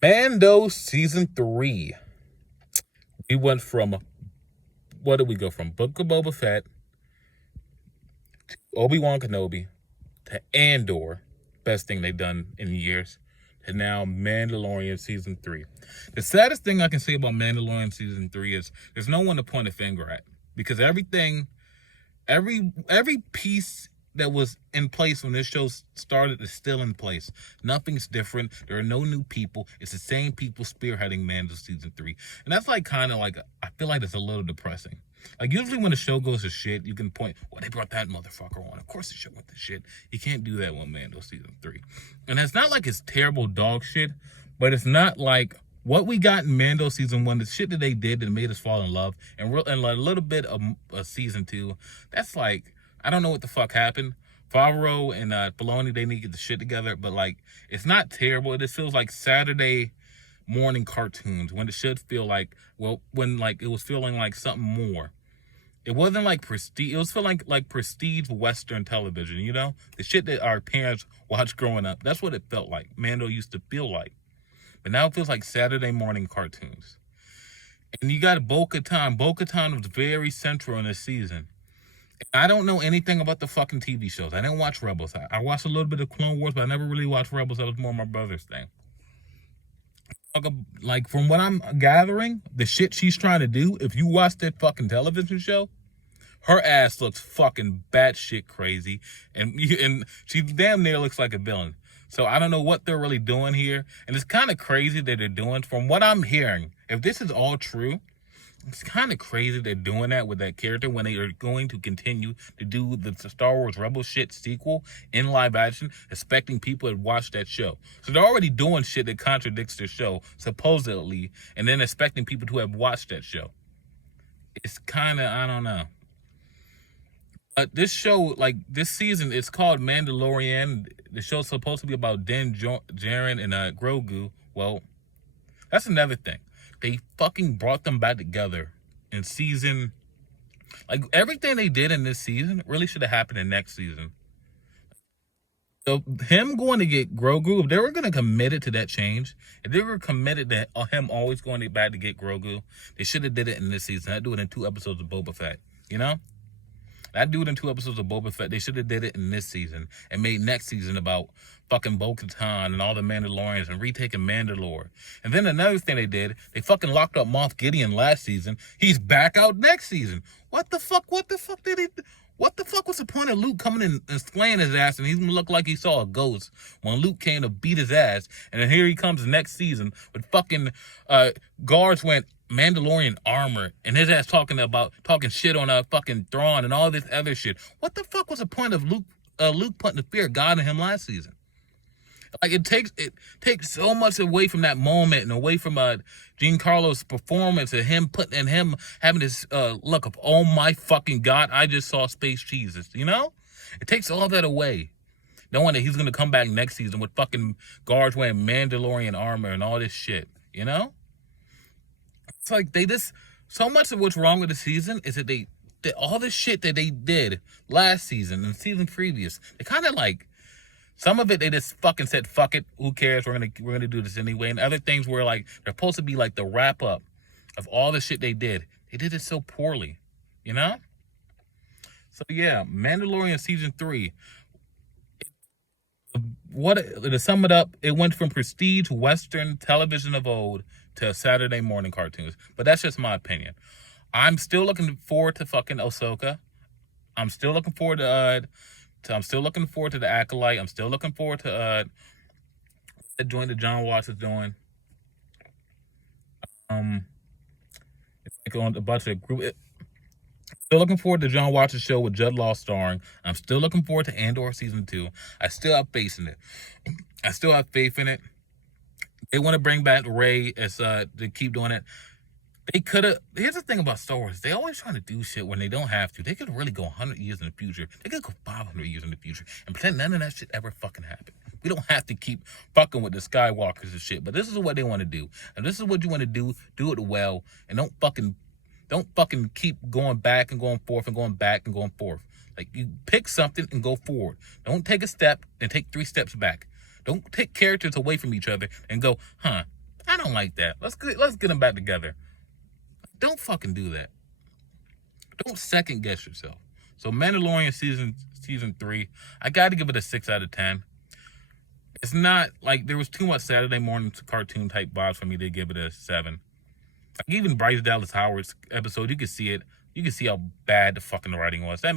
Mando season 3. We went from, what did we go from? Book of Boba Fett to Obi-Wan Kenobi to Andor, best thing they've done in years, to now Mandalorian season 3. The saddest thing I can say about Mandalorian season 3 is there's no one to point a finger at, because everything, every piece that was in place when this show started is still in place. Nothing's different. There are no new people. It's the same people spearheading Mando season 3. And that's like kind of like, I feel like it's a little depressing. Like usually when the show goes to shit, you can point, well, they brought that motherfucker on. Of course the show went to shit. You can't do that with Mando season 3. And it's not like it's terrible dog shit, but it's not like what we got in Mando season 1, the shit that they did that made us fall in love, and a little bit of season 2. That's like, I don't know what the fuck happened. Favreau and Filoni, they need to get the shit together, but like, it's not terrible. It just feels like Saturday morning cartoons when it should feel like, well, when like it was feeling like something more. It wasn't like prestige. It was feeling like prestige Western television, you know? The shit that our parents watched growing up. That's what it felt like. Mando used to feel like. But now it feels like Saturday morning cartoons. And you got Bo-Katan. Bo-Katan was very central in this season. I don't know anything about the fucking TV shows. I didn't watch Rebels. I watched a little bit of Clone Wars, but I never really watched Rebels. That was more my brother's thing. Like, from what I'm gathering, the shit she's trying to do, if you watch that fucking television show, her ass looks fucking batshit crazy, and she damn near looks like a villain. So I don't know what they're really doing here, and it's kind of crazy that they're doing. From what I'm hearing, if this is all true, it's kind of crazy they're doing that with that character when they are going to continue to do the Star Wars Rebel shit sequel in live action, expecting people to watch that show. So they're already doing shit that contradicts their show, supposedly, and then expecting people to have watched that show. It's kind of, I don't know. This show, like this season, it's called Mandalorian. The show's supposed to be about Din Djarin and Grogu. Well, that's another thing. They fucking brought them back together in season. Like, everything they did in this season really should have happened in next season. So him going to get Grogu, if they were going to commit it to that change, if they were committed to him always going back to get Grogu, they should have did it in this season. I'd do it in 2 episodes of Boba Fett, you know? I'd do it in 2 episodes of Boba Fett. They should have did it in this season and made next season about fucking Bo-Katan and all the Mandalorians and retaking Mandalore. And then another thing they did, they fucking locked up Moff Gideon last season. He's back out next season. What the fuck? What the fuck did he... What the fuck was the point of Luke coming in and slaying his ass, and he's gonna look like he saw a ghost when Luke came to beat his ass, and then here he comes next season with fucking guards wearing Mandalorian armor, and his ass talking shit on a fucking Thrawn and all this other shit. What the fuck was the point of Luke putting the fear of God in him last season? Like, it takes so much away from that moment and away from Giancarlo's performance and him having this look of, oh my fucking God, I just saw space Jesus, you know? It takes all that away. Knowing that he's gonna come back next season with fucking guards wearing Mandalorian armor and all this shit, you know? It's like so much of what's wrong with the season is that all this shit that they did last season and the season previous, they kind of like, some of it, they just fucking said, fuck it, who cares, we're gonna do this anyway. And other things were like, they're supposed to be like the wrap up of all the shit they did. They did it so poorly, you know? So yeah, Mandalorian season 3. To sum it up, it went from prestige Western television of old to Saturday morning cartoons. But that's just my opinion. I'm still looking forward to fucking Ahsoka. I'm still looking forward to the Acolyte. I'm still looking forward to the joint that John Watts is doing. It's like on a bunch of group. Still looking forward to John Watts' show with Judd Law starring. I'm still looking forward to Andor season 2. I still have faith in it. They want to bring back Rey as to keep doing it. They could have. Here's the thing about Star Wars. They always trying to do shit when they don't have to. They could really go 100 years in the future. They could go 500 years in the future and pretend none of that shit ever fucking happened. We don't have to keep fucking with the Skywalkers and shit. But this is what they want to do. And this is what you want to do. Do it well. And don't fucking keep going back and going forth and going back and going forth. Like, you pick something and go forward. Don't take a step and take 3 steps back. Don't take characters away from each other and go, huh, I don't like that. Let's get them back together. Don't fucking do that. Don't second guess yourself. So Mandalorian season 3, I got to give it a 6 out of 10. It's not like there was too much Saturday morning cartoon type vibes for me to give it a 7. Like even Bryce Dallas Howard's episode, you could see it. You can see how bad the fucking writing was. That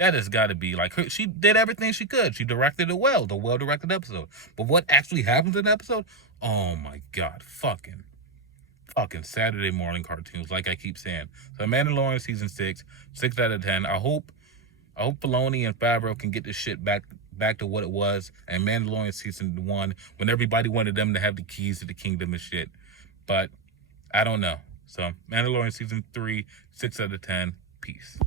has got to be like her. She did everything she could. She directed it well, the well-directed episode. But what actually happens in the episode? Oh my god, fucking Saturday morning cartoons. Like I keep saying. So Mandalorian season 6, 6 out of 10. I hope Filoni and Favreau can get this shit back to what it was. And Mandalorian season 1, when everybody wanted them to have the keys to the kingdom and shit. But I don't know. So Mandalorian season 3, 6 out of 10. Peace.